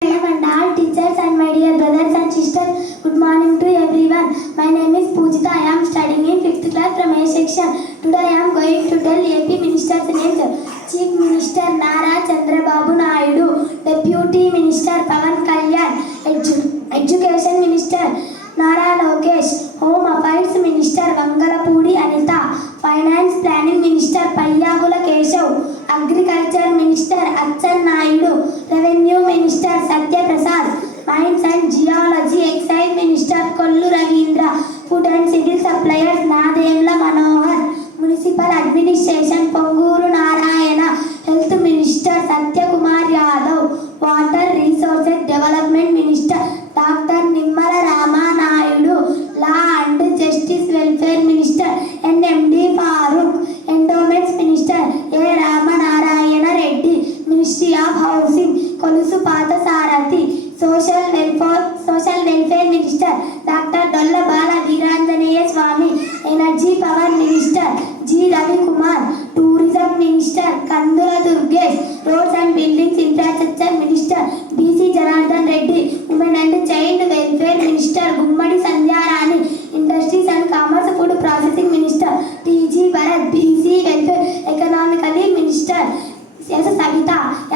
And all teachers and my dear brothers and sisters, good morning to everyone. My name is Pujita. I am studying in 5th class from A section. Today I am going to tell AP Minister's names. Chief Minister Nara Chandrababu Naidu, Deputy Minister Pawan Kalyan, Education Minister Nara Lokesh, Home Affairs Minister Vangalapudi Anita, Finance Planning Minister Payyagula Keshav, Agriculture Minister Achan Naidu, Revenue Minister Satya Prasad, Mines and Geology Excise Minister Kollu Ravindra, Food and Civil Suppliers Nademla Manohar, Municipal Administration Ponguru Narayana, Health Minister Satya Kumar Yadav, Water Resources Development Minister Dr. Nimmala Rama Naidu, Law and Justice Welfare Minister NMD Farooq, Endowments Minister A. Ramanarayana Reddy, Ministry of Housing Kolusu Patha Sarathi, Social Welfare Minister Dr. Dolla Bala Veeranjaneya Swamy, Energy Power Minister G. Ravi Kumar, Tourism Minister Kandula Durgesh, Roads and Buildings Infrastructure Minister B.C. Janardhan Reddy, Women and Child Welfare Minister Gummadi Sandhya Rani, Industries and Commerce Food Processing Minister T.G. Bharat, B.C. Welfare Economically Minister S. Savita,